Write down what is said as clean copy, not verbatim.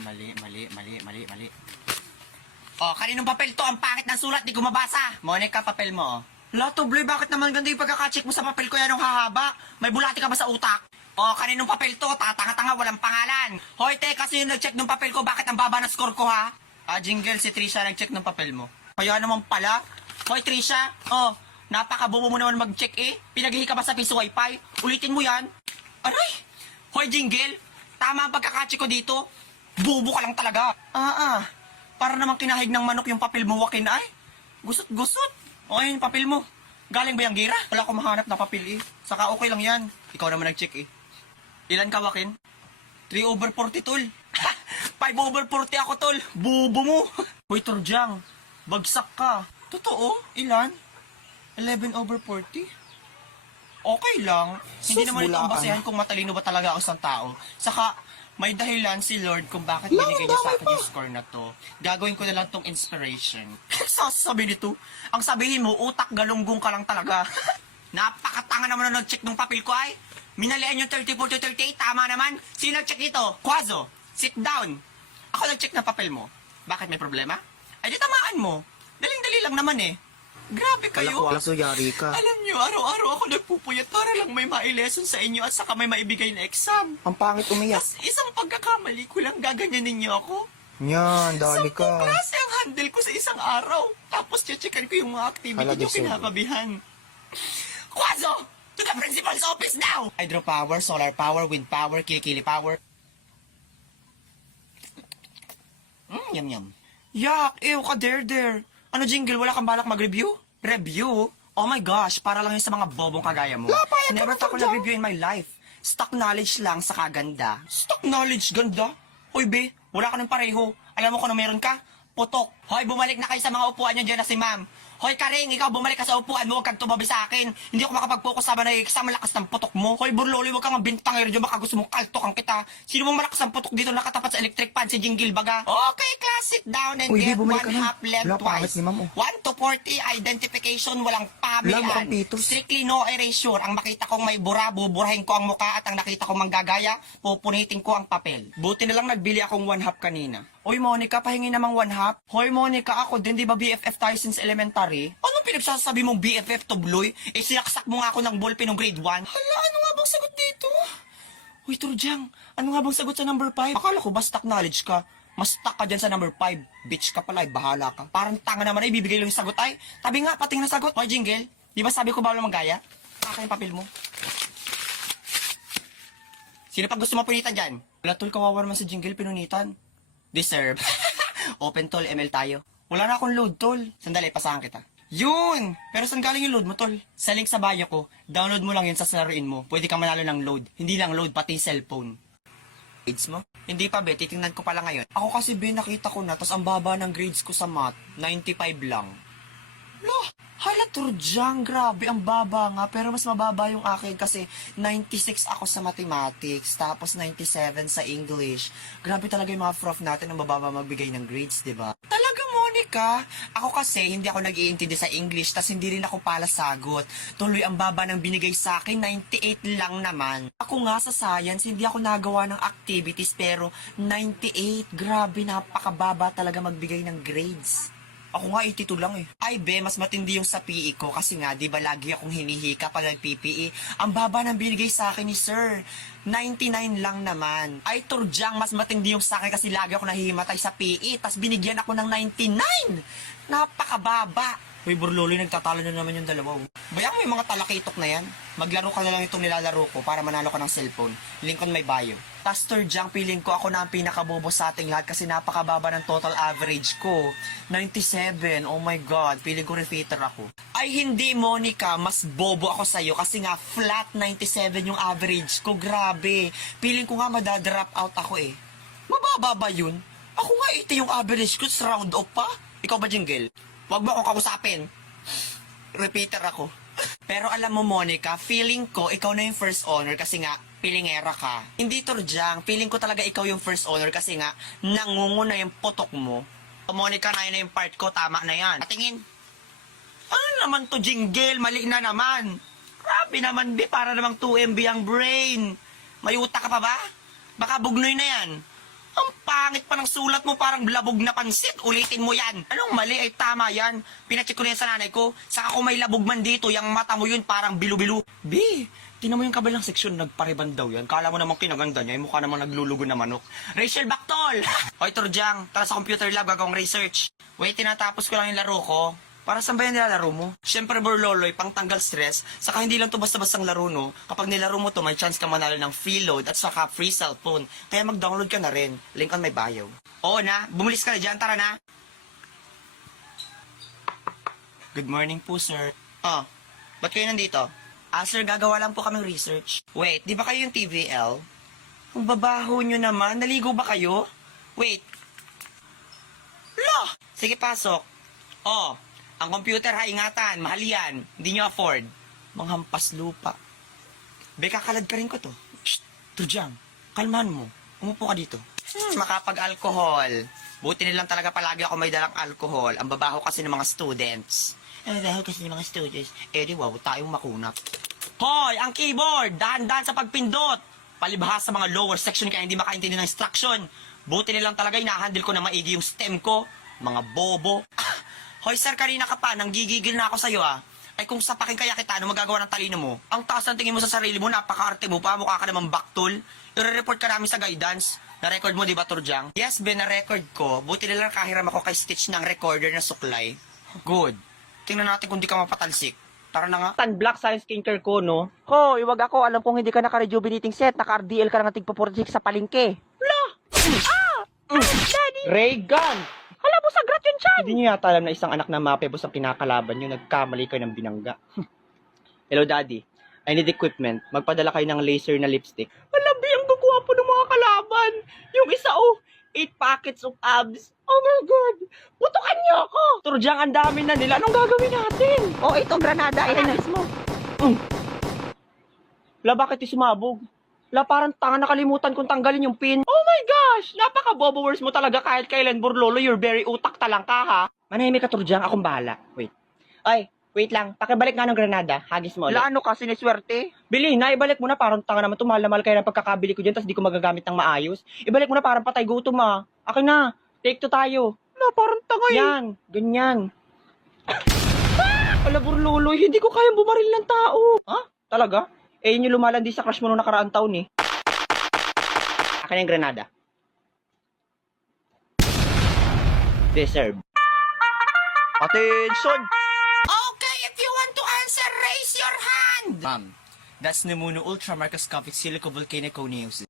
Mali. Oh, kaninong papel to? Ang pangit ng sulat, di ko mabasa. Monica, papel mo, oh. Lato, Bloy, bakit naman ganda yung pagkakacheck mo sa papel ko yan ang hahaba? May bulati ka ba sa utak? Oh, kaninong papel to? Tatanga-tanga, walang pangalan. Hoy, teka, sino nag-check ng papel ko? Bakit ang baba ng score ko, ha? Jingle, si Trisha nag-check ng papel mo. Kaya naman pala. Hoy, Trisha, oh, napakabubo mo naman mag-check eh. Pinaghihi ka ba sa piso wifi? Ulitin mo yan. Aray! Hoy, Jingle, tama ang pagkakacheck ko dito. Bubo ka lang talaga. Para namang kinahig ng manok yung papel mo, Wakin, ay. Gusot. O, ayun yung papel mo. Galing ba yung gira? Wala akong mahanap na papel eh. Saka okay lang yan. Ikaw naman nag-check eh. Ilan ka, Wakin? 3/40, tol. 5/40 ako, tol. Bubo mo. Hoy, Turjang. Bagsak ka. Totoo? Ilan? 11/40? Okay lang. Hindi naman ito ang basehan kung matalino ba talaga ako isang tao. Saka, may dahilan si Lord kung bakit binigay niya sa akin yung score na to. Gagawin ko na lang tong inspiration. Sasabi nito, ang sabihin mo, utak galunggong ka lang talaga. Napakatanga naman na nag-check ng papel ko ay. Minalian yung 34-38, tama naman. Sino nag-check dito? Quazo, sit down. Ako nag-check ng papel mo. Bakit may problema? Ay di tamaan mo. Daling-dali lang naman eh. Grabe kayo. Yari ka. Alam nyo, araw-araw ako nagpupuyat para lang may ma-lesson sa inyo at saka may maibigay na exam. Ang pangit umiyak. Tas isang pagkakamali ko lang gaganyanin niyo ako. Yan, dali 10 ka. klase ang handle ko sa isang araw. Tapos checkan ko yung mga activity Hala, niyo deserve. kinakabihan. Quazo! To the principal's office now! Hydropower, solar power, wind power, kilikili power. Yum. Yak! Ew ka, there. Ano, Jingle? Wala kang balak mag-review? Review? Oh my gosh, para lang yun sa mga bobong kagaya mo. Never pa ako nag-review in my life. Stock knowledge lang sa kaganda. Stock knowledge? Ganda? Hoy, be, wala ka ng pareho. Alam mo kung ano meron ka? Putok. Hoy, bumalik na kayo sa mga upuan nyo dyan na si ma'am. Hoy, Karing, ikaw bumalik ka sa upuan mo, huwag kang tumabi sa akin. Hindi ako makapag-focus sa manay, sa malakas ng putok mo. Hoy, Burloli, huwag kang mabintangero dyan, baka gusto mong kaltokan kita. Sino mong malakas ang putok dito nakatapat sa electric fan, si Jingle baga? Okay, class, sit down and Uy, get di, bumalik ka one na. half left Wala, pangit twice. ni ma'am, oh. 1 to 40, identification, walang Wala, pamilihan. mukhang pitos. Strictly no erasure. Ang makita kong may bura, buburahin ko ang muka at ang nakita kong manggagaya, pupunitin ko ang papel. Buti na lang nagbili akong 1 half kanina. Oy, Monica, pahingi namang 1 half. Hoy, Monica, ako din, di ba BFF tayo since elementary? Anong pinagsasabi mong BFF to, Bloy? Eh, sinaksak mo nga ako ng ballpen ng grade 1. Hala, ano nga bang sagot dito? Uy, Turjang, ano nga bang sagot sa number 5? Akala ko ba stock knowledge ka? Mas stuck ka dyan sa number 5. Bitch ka pala, bahala ka. Parang tanga naman ay bibigay lang yung sagot ay. Tabi nga, pating na sagot. Hoy, Jingle, di ba sabi ko bawal magaya? Kaka yung papel mo. Sino pa gusto mapunitan dyan? Wala, tol, kawawa naman si Jingle, pinunitan. Deserve. Open, tol, ML tayo. Wala na akong load, tol. Sandali, pasahan kita. Yun! Pero saan galing yung load mo, tol? Sa link sa bio ko, download mo lang yun sa salarin mo. Pwede ka manalo ng load. Hindi lang load, pati cellphone. Grades mo? Hindi pa, be. Titingnan ko pala ngayon. Ako kasi, be, nakita ko na, tas ang baba ng grades ko sa math, 95 lang. Loh! Hala, Turjang, grabe, ang baba nga. Pero mas mababa yung akin kasi 96 ako sa mathematics, tapos 97 sa English. Grabe talaga yung mga prof natin ang mababa magbigay ng grades, di ba? Talaga, Monica? Ako kasi, hindi ako nag-iintindi sa English, tas hindi rin ako pala sagot. Tuloy ang baba ng binigay sa akin, 98 lang naman. Ako nga sa science, hindi ako nagawa ng activities, pero 98, grabe, napakababa talaga magbigay ng grades. Ako nga 82 lang eh. Ay be, mas matindi yung sa PE ko kasi nga, di ba lagi akong hinihika pag nag-PPE. Ang baba ng binigay sa akin ni sir. 99 lang naman. Ay Turjang, mas matindi yung sa akin kasi lagi ako nahihimatay sa PE. Tas binigyan ako ng 99. Napakababa. Uy, Burlolo, nagtatalo na naman yung dalawa. Bayang mo yung mga talakitok na yan. Maglaro ka na lang itong nilalaro ko para manalo ka ng cellphone. Link on my bio. Tas Turjang, feeling ko ako na ang pinakabobo sa ating lahat kasi napakababa ng total average ko. 97. Oh my God. Feeling ko repeater ako. Ay hindi, Monica. Mas bobo ako sa'yo kasi nga flat 97 yung average ko. Grabe. Feeling ko nga madadrop out ako eh. Mababa ba yun? Ako nga 80 yung average ko. Round off pa. Ikaw ba, Jingle? Huwag mo akong kausapin. Repeater ako. Pero alam mo, Monica, feeling ko ikaw na yung first honor kasi nga, pilingera ka. Hindi, Turjang. Feeling ko talaga ikaw yung first honor kasi nga, nangunguna yung potok mo. Monica, na yun na yung part ko. Tama na yan. Patingin. Ano naman to, Jingle? Mali na naman. Grabe naman, be. Para namang 2 MB ang brain. May utak ka pa ba? Baka bugnoy na yan. Ang pangit pa ng sulat mo, parang labog na pansit. Ulitin mo yan. Anong mali? Ay tama yan. Pinacheck ko na yan sa nanay ko. Saka kung may labog man dito, yung mata mo yun parang bilu-bilu. B, tinan mo yung kabilang seksyon, nagpariban daw yan. Kala mo namang kinaganda niya, yung mukha namang naglulugo na manok. Rachel Bactol! Hoy, Turjang, tara sa computer lab, gagawang research. Wait, tinatapos ko lang yung laro ko. Para saan ba yan nilalaro mo? Siyempre, Borloloy, pang tanggal stress. Saka hindi lang to basta-bastang laro, no? Kapag nilaro mo to, may chance ka manalo ng free load at saka free cellphone. Kaya mag-download ka na rin. Link on my bio. Oo na, bumulis ka na dyan, tara na. Good morning po, sir. Oh, ba't kayo nandito? Ah, sir, gagawa lang po kaming research. Wait, di ba kayo yung TVL? Ang babaho nyo naman. Naligo ba kayo? Wait. Lo! Sige, pasok. Oh, ang computer ha, ingatan. Mahal yan. Hindi nyo afford. Manghampas lupa. Be, kakalad ka rin ko to. Shh, Turjang, kalmahan mo. Umupo ka dito. Makapag-alcohol. Buti nilang talaga palagi ako may dalang alcohol. Ang babaho kasi ng mga students. Ang babaho kasi ng mga students. Eh di wow, tayong makunat. Hoy, ang keyboard! Dahan-dahan sa pagpindot! Palibhas sa mga lower section kaya hindi makaintindi ng instruction. Buti nilang talaga inahandle ko na maigi yung stem ko. Mga bobo. Hoy sir, kanina ka pa, nanggigigil na ako sa'yo ah. Ay kung sapakin kaya kita, ano magagawa ng talino mo? Ang taas ng tingin mo sa sarili mo, napaka-arte mo pa, mukha ka naman baktol. I-report ka namin sa guidance. Na-record mo, di ba, Turjang? Yes, Ben, na-record ko. Buti nilang kahiram ako kay Stitch ng recorder na suklay. Good. Tingnan natin kung di ka mapatalsik. Tara na nga. Tan black sa skincare ko, no? Ho, iwag ako. Alam kong hindi ka naka-rejuvenating set. Naka-RDL ka ng tigpa 46 sa palengke. La! Daddy! Ray gun! Hala mo, sagrat yun siya! Hindi niyo yata alam na isang anak na mapebos ang kinakalaban niyo. Nagkamali kayo ng binangga. Hello, Daddy. I need equipment. Magpadala kayo ng laser na lipstick. Alabi, ang gagwapo ng mga kalaban. Yung isa, 8 packets of abs. Oh my God! Putukan niyo ako! Turjang, ang dami na nila. Anong gagawin natin? Oh, ito, granada. Ayan na. Mo. La, bakit sumabog? La, parang tanga, nakalimutan kong tanggalin yung pin. Oh my gosh! Napaka-bobo words mo talaga kahit kailan, Burlolo. You're very utak talang ka, ha? Manahimik ka, Turjang. Akong bahala. Wait. Ay, wait lang. Pakibalik nga ng granada. Hagis mo ulit. La, ano ka? Siniswerte? Bili na, ibalik mo na. Parang tanga naman. Mahal na mahal kayo ng pagkakabili ko dyan, tapos di ko magagamit ng maayos. Ibalik mo na, parang patay gutom, ha? Akin na. Take 2 tayo. La, parang tanga yan. Ganyan. Ala, Burlolo. Hindi ko kayang bumaril ng tao. Ha? Talaga? Eh, yun yung lumalandi sa crush mo nung nakaraang taon, eh. Akin yung granada. Deserve. Attention! Okay, if you want to answer, raise your hand! Ma'am, that's Nemuno Ultra Microscopic Silicovolcanic News.